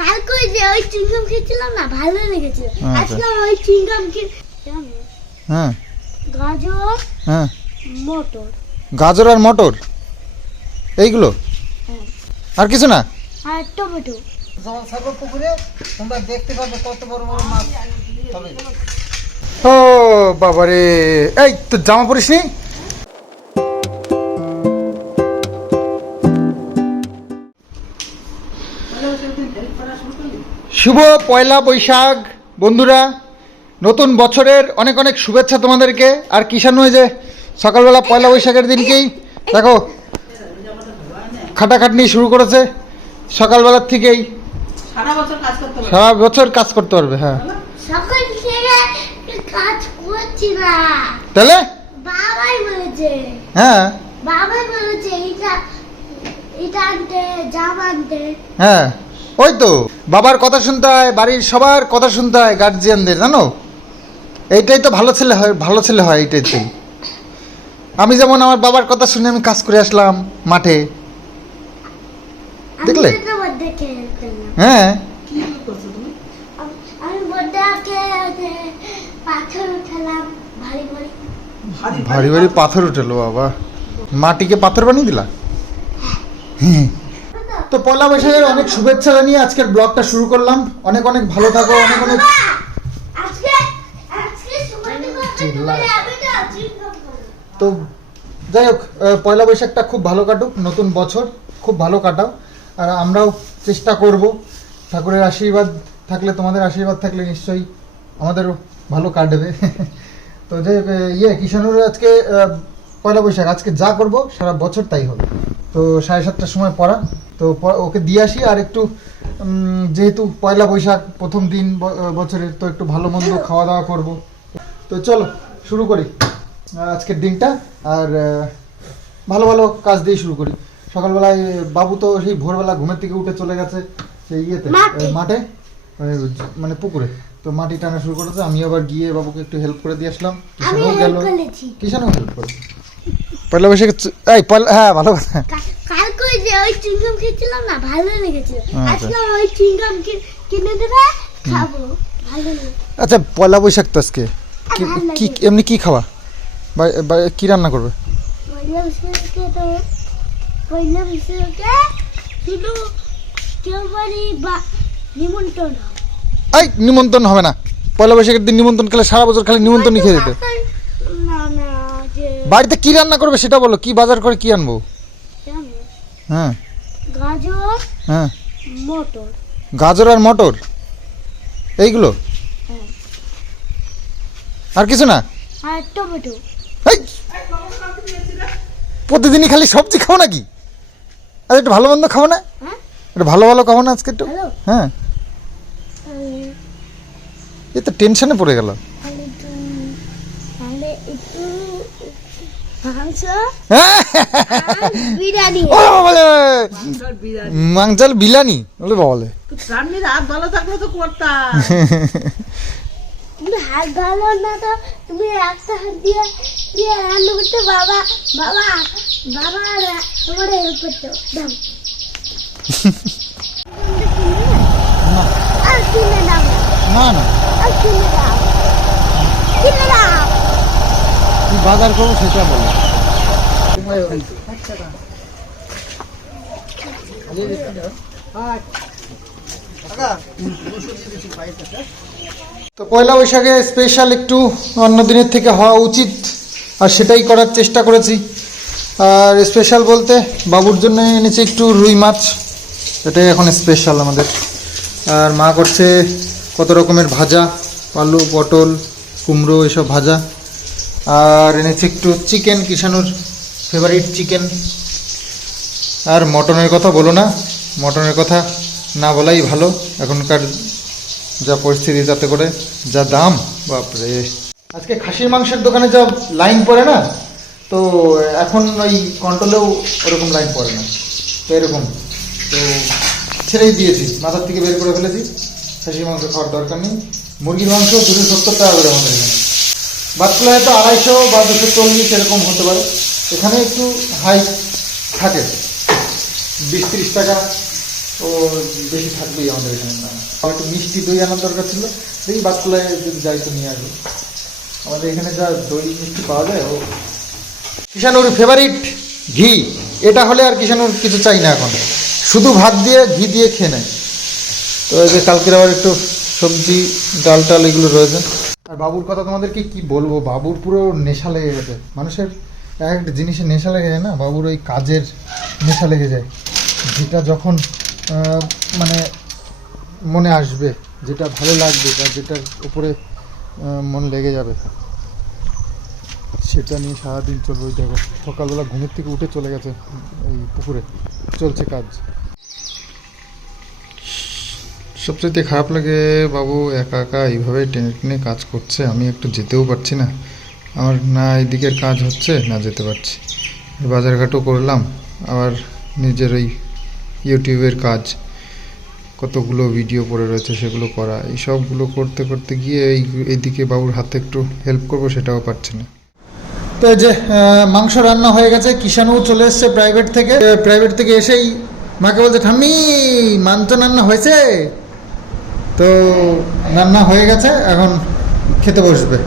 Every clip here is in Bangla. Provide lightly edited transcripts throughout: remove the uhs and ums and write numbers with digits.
কালকে যে ওই চিংগাম খেয়েছিলাম না, ভালো লেগেছিল। আজকে ওই চিংগাম হ্যাঁ গাজর, হ্যাঁ মটর। গাজর আর মটর এইগুলো, আর কিছু না? আর টমেটো। সাগর পুকুরে তোমরা দেখতে পাবে কত বড় বড় মাছ হবে। ও বাবারে, এই তো জামা পরিসনি? শুভ পয়লা বৈশাখ বন্ধুরা, নতুন বছরের অনেক অনেক শুভেচ্ছা তোমাদেরকে। আর কিষাণু যে সকালবেলা পয়লা বৈশাখের দিনকেই দেখো খাটাখাটনি শুরু করেছে সকালবেলার থেকেই। সারা বছর কাজ করতে পারবে। হ্যাঁ সকাল থেকে কাজ করছি না, তাহলে বাবাই বলেছে। হ্যাঁ বাবাই বলেছে এটা এটা আনতে, জামা আনতে। হ্যাঁ ওই তো বাবার কথা শুনতে হয়, বাড়ির সবার কথা শুনতে হয়, গার্জিয়ানদের, জানো? এইটাই তো ভালো ছেলে হয়, ভালো ছেলে হয় এইটাই তো। আমি যেমন আমার বাবার কথা শুনে আমি কাজ করে আসলাম মাঠে, দেখলে? আমি তো বড়কে হেল্প করলাম। হ্যাঁ আমি বড়কে পাথর উঠালাম, ভারী ভারী। ভারী ভারী পাথর উঠেলো বাবা, মাটিকে পাথর বানিয়ে দিলা। হ্যাঁ। তো পয়লা বৈশাখের অনেক শুভেচ্ছা জানিয়ে আজকের ব্লগটা শুরু করলাম। অনেক অনেক ভালো থাকো, অনেক অনেক। আজকে আজকে সুমানি করতে আমি তো চিংগাম খাবো। তো যাই হোক, পয়লা বৈশাখটা খুব ভালো কাটুক, নতুন বছর খুব ভালো কাটাও। আর আমরাও চেষ্টা করব, ঠাকুরের আশীর্বাদ থাকলে, তোমাদের আশীর্বাদ থাকলে নিশ্চয়ই আমাদেরও ভালো কাটবে। তো যে কিষাণুর আজকে পয়লা বৈশাখ, আজকে যা করব সারা বছর তাই হবে। তো 7:30টার সময় পড়া, তো ওকে দিয়ে আসি। আর একটু যেহেতু পয়লা বৈশাখ প্রথম দিন বছরের, তো একটু ভালো মন্দ খাওয়া দাওয়া করব। তো চলো শুরু করি আজকের দিনটা। আর ভালো ভালো কাজ দিয়ে শুরু করি। সকালবেলায় বাবু তো সেই ভোরবেলা ঘুমের থেকে উঠে চলে গেছে সেই ইয়েতে, মাঠে, মানে পুকুরে। তো মাটি টানা শুরু করেছে। আমি আবার গিয়ে বাবুকে একটু হেল্প করে দিয়ে আসলাম। কিষাণও গেল, কিষাণও হেল্প করে। পয়লা বৈশাখে হ্যাঁ ভালো কথা। কালকে যে ওই চিংগাম খেয়েছিলাম না, ভালো লেগেছিল। আজকে ওই চিংগাম কিনে দেবে, খাবো, ভালো লেগেছে। আচ্ছা পয়লা বৈশাখ তো আজকে কি এমনি কি খাওয়া, কি রান্না করবে? পয়লা বৈশাখে শুধু কেউ বাড়ি বা নিমন্ত্রণ হয়। এই নিমন্ত্রণ হবে না, পয়লা বৈশাখের দিন নিমন্ত্রণ খেলে সারা বছর খালি নিমন্ত্রণই খেয়ে যেতে। না না, যে বাড়িতে কি রান্না করবে সেটা বলো, কি বাজার করে কি আনবো? হ্যাঁ গাজর, হ্যাঁ মটর। গাজর আর মটর এইগুলো, আর কিছু না? আর টমেটো। এই প্রতিদিনই খালি সবজি খাও নাকি? আর একটু ভালো মন্দ খাও না? একটু ভালো ভালো খাও না আজকে একটু? হ্যাঁ এই তো টেনশনে পড়ে গেল। মাংচাল বিলানি বলে বলে। হাত ভালো থাকলে তো করতাম। তুমি হাত ভালো না তো তুমি একটা হাত দিয়ে দিয়ে রান্না করতে। বাবা বাবা বাবা তোমার হেল্প করতো। দাও আর কিনে দাও না না, আর কিনে দাও, কিনে দাও। কি বাজার করবো সেটা বলো। তো পয়লা বৈশাখে স্পেশাল একটু অন্য দিনের থেকে হওয়া উচিত, আর সেটাই করার চেষ্টা করেছি। আর স্পেশাল বলতে বাবুর জন্য এনেছি একটু রুই মাছ, এটাই এখন স্পেশাল আমাদের। আর মা করছে কত রকমের ভাজা, আলু পটল কুমড়ো এসব ভাজা। আর এনেছি একটু চিকেন, কিষাণুর ফেভারিট চিকেন। আর মটনের কথা বলো না, মটনের কথা না বলাই ভালো এখনকার যা পরিস্থিতি, যাতে করে যা দাম, বাপরে। আজকে খাসির মাংসের দোকানে যা লাইন পড়ে না, তো এখন ওই কন্ট্রোলেও ওরকম লাইন পড়ে না। তো এরকম তো ছেড়েই দিয়েছি, মাথার থেকে বের করে ফেলেছি। খাসির মাংস খাওয়ার দরকার নেই। মুরগির মাংস 270 টাকা করে আমাদের এখানে। বাচ্চা হয়তো 250 বা 240 এরকম হতে পারে, এখানে একটু হাই থাকে। 20-30 টাকা ও বেশি থাকবেই আমাদের এখানে দাম। একটু মিষ্টি দই আনার দরকার ছিল, দেখি বাতকুলায় যদি যাই তো নিয়ে আসবো। আমাদের এখানে যা দই মিষ্টি পাওয়া যায় ও। কিষানুর ফেভারিট ঘি, এটা হলে আর কিষানুর কিছু চাই না এখন, শুধু ভাত দিয়ে ঘি দিয়ে খেয়ে নেয়। তো এই যে কালকের আবার একটু সবজি ডাল টাল এগুলো রয়েছে। আর বাবুর কথা তোমাদেরকে কি বলবো, বাবুর পুরো নেশা লেগে গেছে। মানুষের এক একটা জিনিসের নেশা লেগে যায় না, বাবুর ওই কাজের নেশা লেগে যায়। যেটা যখন মানে মনে আসবে, যেটা ভালো লাগবে বা যেটার উপরে মন লেগে যাবে, সেটা নিয়ে সারাদিন চলবে। ওই দেখো সকালবেলা ঘুমের থেকে উঠে চলে গেছে এই পুকুরে, চলছে কাজ। সবচেয়ে খারাপ লাগে বাবু একা একা এইভাবে টেনে টেনে কাজ করছে, আমি একটু যেতেও পারছি না। আমার না এদিকের কাজ হচ্ছে না যেতে পারছি। বাজারঘাটও করলাম, আবার নিজের ওই ইউটিউবের কাজ, কতগুলো ভিডিও পড়ে রয়েছে সেগুলো করা, এই সবগুলো করতে করতে গিয়ে এইদিকে বাবুর হাতে একটু হেল্প করবো সেটাও পারছি না। তো এই যে মাংস রান্না হয়ে গেছে, কিষানও চলে এসছে প্রাইভেট থেকে এসেই মাকে বলছে ঠাম্মি মাংস রান্না হয়েছে। তো রান্না হয়ে গেছে, এখন খেতে বসবে।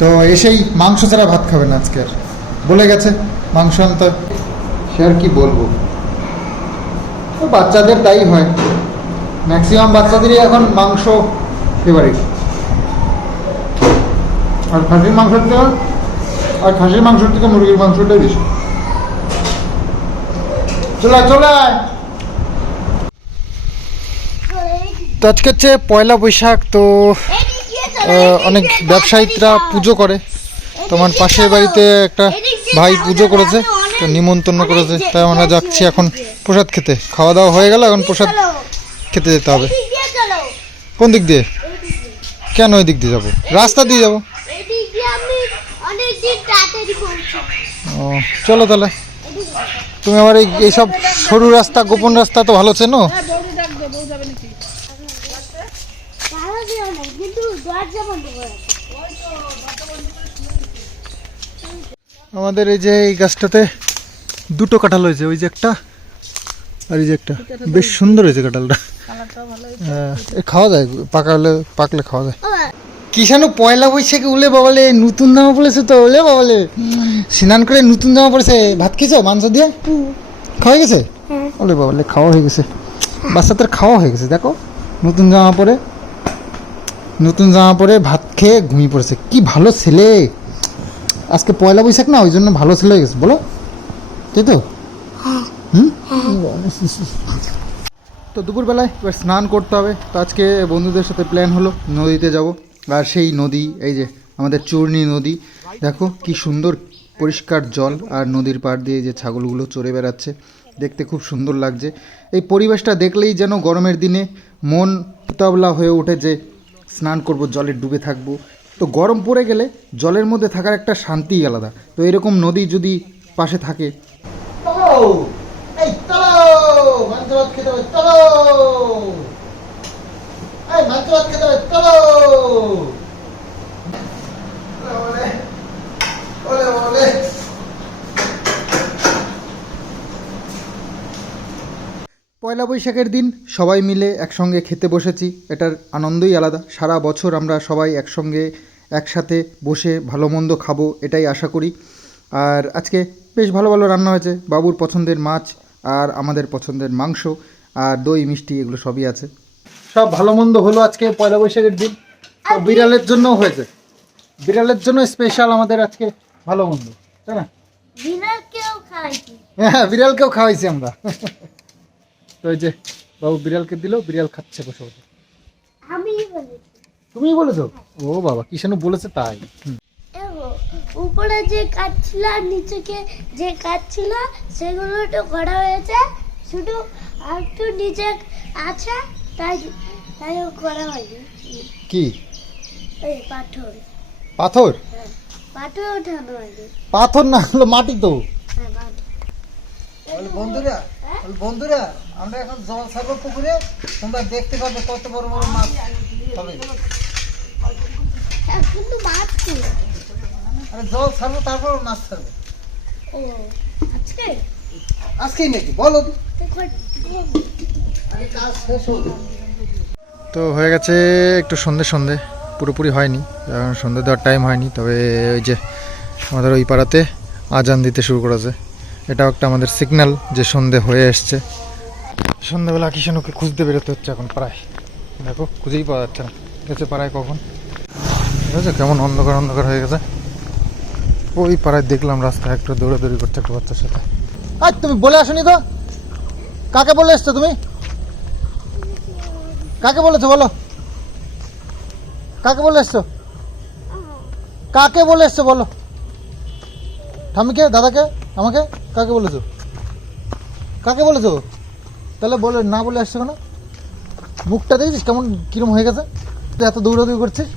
তো এসেই মাংস ছাড়া ভাত খাবে না আজকে, আর বলে গেছে মাংস আনতে। সে আর কি বলবো, তো বাচ্চাদের তাই হয়, ম্যাক্সিমাম বাচ্চাদেরই এখন মাংস ফেভারিট। আর খাসির মাংসের থেকে মুরগির মাংসটাই বেশি। চলে তো আজকে হচ্ছে পয়লা বৈশাখ। তো অনেক ব্যবসায়ীরা পুজো করে, তোমার পাশের বাড়িতে একটা ভাই পুজো করেছে, তো নিমন্ত্রণ করেছে, তাই আমরা যাচ্ছি এখন প্রসাদ খেতে। খাওয়া দাওয়া হয়ে গেল, এখন প্রসাদ খেতে যেতে হবে। কোন দিক দিয়ে? কেন ওই দিক দিয়ে যাবো? রাস্তা দিয়ে যাবো। ও চলো তাহলে। তুমি আবার এইসব সরু রাস্তা, গোপন রাস্তা তো ভালো চেনো। আমাদের এই যে এই গাছটাতে দুটো কাঁঠাল হয়েছে, ওই যে একটা আর এই যে একটা, বেশ সুন্দর হয়েছে কাঁঠালটা। খাওয়া যায়, পাকলে খাওয়া যায়। কিষানু পয়লা বৈশাখে উলে বাবালে নতুন জামা পড়েছে, তো উলে বাবালে স্নান করে নতুন জামা পড়েছে। ভাত খেয়েছো মাংস দিয়ে? খাওয়া গেছে? ওলে বাবালে খাওয়া হয়ে গেছে, বাচ্চাদের খাওয়া হয়ে গেছে। দেখো নতুন জামা পরে ভাত খেয়ে ঘুমিয়ে পড়েছে। কি ভালো ছেলে, আজকে পয়লা বৈশাখ না, ওই জন্য ভালো ছেলে হয়ে গেছে, বলো তাই তো? তো দুপুরবেলায় এবার স্নান করতে হবে। তো আজকে বন্ধুদের সাথে প্ল্যান হলো নদীতে যাব। আর সেই নদী এই যে আমাদের চূর্ণী নদী, দেখো কি সুন্দর পরিষ্কার জল, আর নদীর পাড় দিয়ে যে ছাগলগুলো চড়ে বেড়াচ্ছে, দেখতে খুব সুন্দর লাগছে। এই পরিবেশটা দেখলেই যেন গরমের দিনে মন উতাবলা হয়ে ওঠে, যে স্নান করব, জলে ডুবে থাকবো। তো গরম পড়ে গেলে জলের মধ্যে থাকার একটা শান্তিই আলাদা। তো এরকম নদী যদি পাশে থাকে, পয়লা বৈশাখের দিন সবাই মিলে একসঙ্গে খেতে বসেছি, এটার আনন্দই আলাদা। সারা বছর আমরা সবাই একসঙ্গে একসাথে বসে ভালো মন্দ খাবো, এটাই আশা করি। আর আজকে বেশ ভালো ভালো রান্না হয়েছে, বাবুর পছন্দের মাছ আর আমাদের পছন্দের মাংস আর দই মিষ্টি, এগুলো সবই আছে। সব ভালো মন্দ হলো আজকে পয়লা বৈশাখের দিন। তো বিড়ালের জন্যও হয়েছে, বিড়ালের জন্য স্পেশাল আমাদের আজকে ভালো মন্দ, তাই না? হ্যাঁ, বিড়ালকেও খাওয়াইছি আমরা। তো এই যে বাবু বিড়ালকে দিল, বিড়াল খাচ্ছে বসে বসে। তুমি বলেছো? ও বাবা, কিষানু বলেছে তাই। উপরে যে কাজ ছিল আর নিচে যে কাজ ছিল সেগুলো একটু করা হয়েছে, শুধু একটু নিচে আছে, তাই করা হয়নি। কি? এই পাথর পাথর ওঠানো হয়নি। পাথর না, হলো মাটি তো। বন্ধুরা আমরা এখন জল ছাড়বো পুকুরে, তোমরা দেখতে পাবে কত বড় বড় মাছ হবে। কিন্তু মাছ কি? আরে জল ছাড়বো, তারপর মাছ ছাড়বো। ও আজকে আজকেই নাকি বলো তারপর আগে কাজ শেষ হোক। তো হয়ে গেছে একটু সন্ধে পুরোপুরি হয়নি, কারণ সন্ধে দেওয়ার টাইম হয়নি। তবে ওই যে আমাদের ওই পাড়াতে আজান দিতে শুরু করেছে, এটাও একটা আমাদের সিগন্যাল যে সন্ধে হয়ে এসছে। সন্ধ্যেবেলা কিষানুকে খুঁজতে বেরোতে হচ্ছে এখন প্রায়, দেখো খুঁজেই পাওয়া যাচ্ছে না, গেছে পাড়ায় কখন। ঠিক আছে, কেমন অন্ধকার হয়ে গেছে। ওই পাড়ায় দেখলাম রাস্তায় একটু দৌড়াদৌড়ি করছে একটা বাচ্চার সাথে। আজ তুমি বলে আসনি তো, কাকে বলে এসছো তুমি? কাকে বলেছো বলো, কাকে বলে এসছো? কাকে বলে এসছো বলো? ঠামিকে, দাদাকে, আমাকে? কাকে বলেছো? কাকে বলেছো? তাহলে বলে না বলে আসছো কেন? মুখটা দেখছিস কেমন কিরম হয়ে গেছে, তুই এত দৌড়াদৌড়ি করছিস।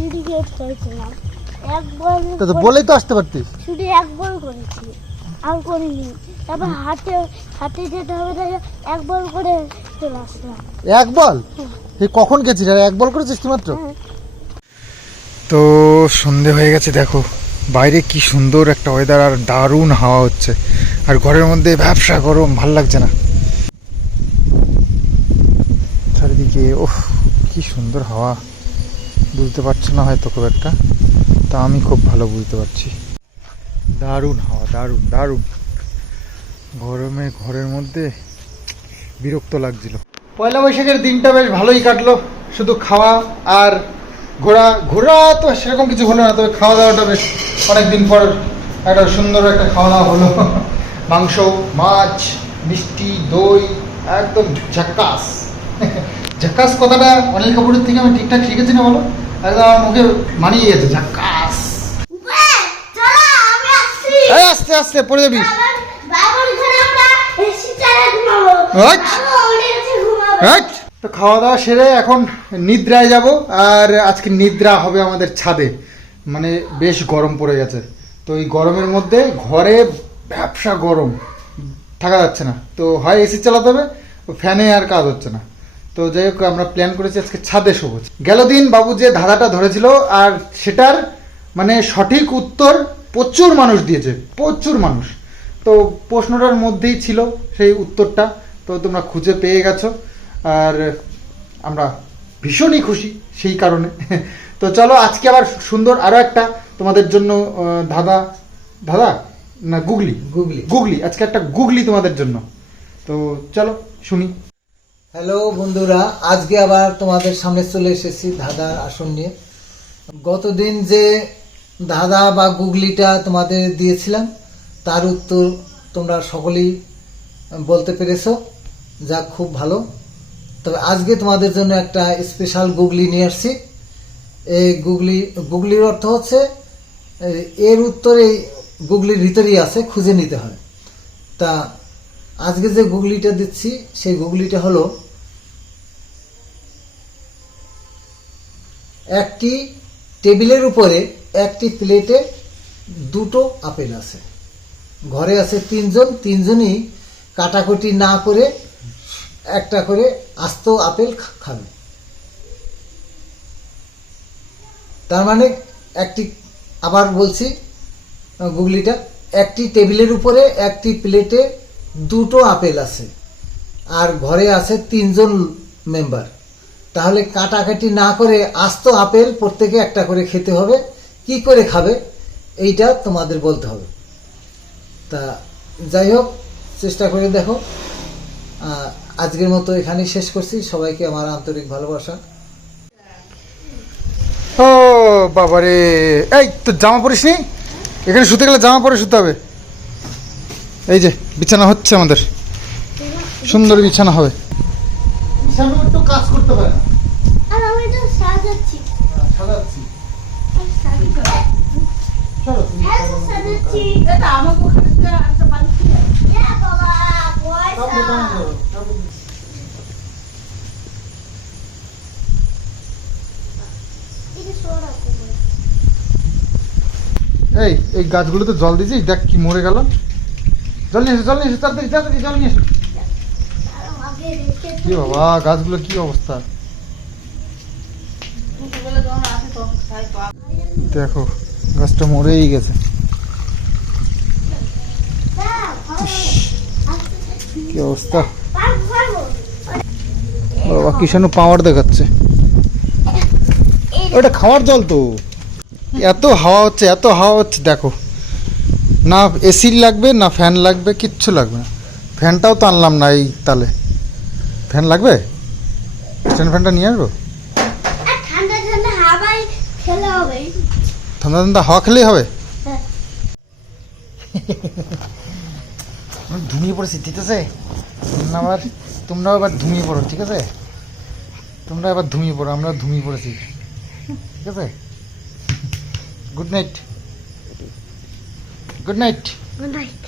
ইন্ডিকেট করেছিলাম একবার, তা তো বলেই তো আসতে পারতিস। শুধু একবার করেছি আর করিনি। তারপর হাতে যেতে হবে, তাই এক বল করে চলে আসলাম। এক বল? এই কখন গেছিস আর এক বল করেছিস তুই মাত্র? হ্যাঁ। তো সন্ধে হয়ে গেছে, দেখো বাইরে কি সুন্দর একটা ওয়েদার আর দারুণ হাওয়া হচ্ছে, আর ঘরের মধ্যে ব্যবসা গরম, ভাল লাগছে না। চারিদিকে ওহ কি সুন্দর হাওয়া, বুঝতে পারছো না হয়তো খুব একটা, তা আমি খুব ভালো বুঝতে পারছি। দারুণ হাওয়া, দারুণ দারুণ। গরমে ঘরের মধ্যে বিরক্ত লাগছিল। পয়লা বৈশাখের দিনটা বেশ ভালোই কাটলো, শুধু খাওয়া আর ঘোরা তো সেরকম কিছু হলো না, তবে খাওয়া দাওয়াটা বেশ অনেকদিন পর একটা সুন্দর একটা খাওয়া দাওয়া হলো। মাংস, মাছ, মিষ্টি, দই, একদম ঝাক্কাস। ঝাক্কাস কথাটা অনিল কাপুরের থেকে আমি ঠিকঠাক শিখেছি না বলো? একদম আমার মুখে মানিয়ে গেছে, ঝাক্কাস। চলো আমি আসছি। এই আস্তে আস্তে পড়ে যাবি। বাবার ঘরে আমরা এসি চালিয়ে ঘুমাবো। আচ্ছা। ওরে এসে ঘুমাবো। তো খাওয়া দাওয়া সেরে এখন নিদ্রায় যাব, আর আজকে নিদ্রা হবে আমাদের ছাদে। মানে বেশ গরম পড়ে গেছে, তো এই গরমের মধ্যে ঘরে ব্যবসা গরম, থাকা যাচ্ছে না। তো হয় এসি চালাতে হবে, ফ্যানে আর কাজ হচ্ছে না। তো যাই হোক আমরা প্ল্যান করেছি আজকে ছাদে শোবো। গেল দিন বাবু যে ধাঁধাটা ধরেছিল, আর সেটার মানে সঠিক উত্তর প্রচুর মানুষ দিয়েছে, প্রচুর মানুষ। তো প্রশ্নটার মধ্যেই ছিল সেই উত্তরটা, তো তোমরা খুঁজে পেয়ে গেছো, আর আমরা ভীষণই খুশি সেই কারণে। তো চলো আজকে আবার সুন্দর আরও একটা তোমাদের জন্য ধাঁধা না গুগলি আজকে একটা গুগলি তোমাদের জন্য। তো চলো শুনি। হ্যালো বন্ধুরা, আজকে আবার তোমাদের সামনে চলে এসেছি ধাঁধার আসন নিয়ে। গতদিন যে ধাঁধা বা গুগলিটা তোমাদের দিয়েছিলাম তার উত্তর তোমরা সকলেই বলতে পেরেছো, যা খুব ভালো। তবে আজকে তোমাদের জন্য একটা স্পেশাল গুগলি নিয়ে আসছি। এই গুগলির অর্থ হচ্ছে এর উত্তরে গুগলির ভিতরেই আছে, খুঁজে নিতে হয়। তা আজকে যে গুগলিটা দিচ্ছি সেই গুগলিটা হলো, একটি টেবিলের উপরে একটি প্লেটে দুটো আপেল আছে। ঘরে আছে তিনজনই কাটাকুটি না করে একটা করে আস্ত আপেল খাবে। তার মানে আবার বলছি গুগলিটা, একটি টেবিলের উপরে একটি প্লেটে দুটো আপেল আছে, আর ঘরে আছে 3 জন মেম্বার। তাহলে কাটাকাটি না করে আস্ত আপেল প্রত্যেকে একটা করে খেতে হবে। কি করে খাবে এইটা তোমাদের বলতে হবে। তা যাই হোক, চেষ্টা করে দেখো। আজকের মতো এখানেই শেষ করছি। সবাইকে আমার আন্তরিক ভালোবাসা। ও বাবারে, এই তো জামা পরিস নি? এখানে শুতে গেলে জামা পরে শুতে হবে। এই যে বিছানা হচ্ছে আমাদের, সুন্দর বিছানা হবে। বিছানা একটু কাজ করতে পারে না, আর আমি তো সাজাচ্ছি। সাজাচ্ছি। আমি সাজাচ্ছি। চলো হ্যাঁ, সাজাচ্ছি। এটা আমাকে একটা পানি দিয়ে। হ্যাঁ বাবা, পয়সা। এটা সরা কোমর। এই গাছগুলোতে জল দিয়েছিস, দেখ কি মরে গেল। জল নিয়ে এসো, তাড়াতাড়ি জল নিয়ে এসো। আর আগে রেখে কি বাবা, গাছগুলো কি অবস্থা দেখো, গাছটা মরেই গেছে। হ্যাঁ কি অবস্থা, পারবো। বাবা কিষাণু পাওয়ার দেখাচ্ছে। ওটা খাওয়ার জল তো, এত হাওয়া হচ্ছে, এত হাওয়া হচ্ছে দেখো, না এসি লাগবে না ফ্যান লাগবে, কিচ্ছু লাগবে না। ফ্যানটাও তো আনলাম না এই তালে। ফ্যান লাগবে, স্ট্যান্ড ফ্যানটা নিয়ে আসবো। আর ঠান্ডা ঠান্ডা হাওয়ায় খেলে হবে। ঠান্ডা ঠান্ডা হাওয়া খেলেই হবে। হ্যাঁ। আমি ঘুমিয়ে পড়েছি, ঠিক আছে? তোমরাও আবার ঘুমিয়ে পড়ো, ঠিক আছে? তোমরা আবার ঘুমিয়ে পড়ো, আমরা ঘুমিয়ে পড়েছি, ঠিক আছে? Good night, good night. Good night.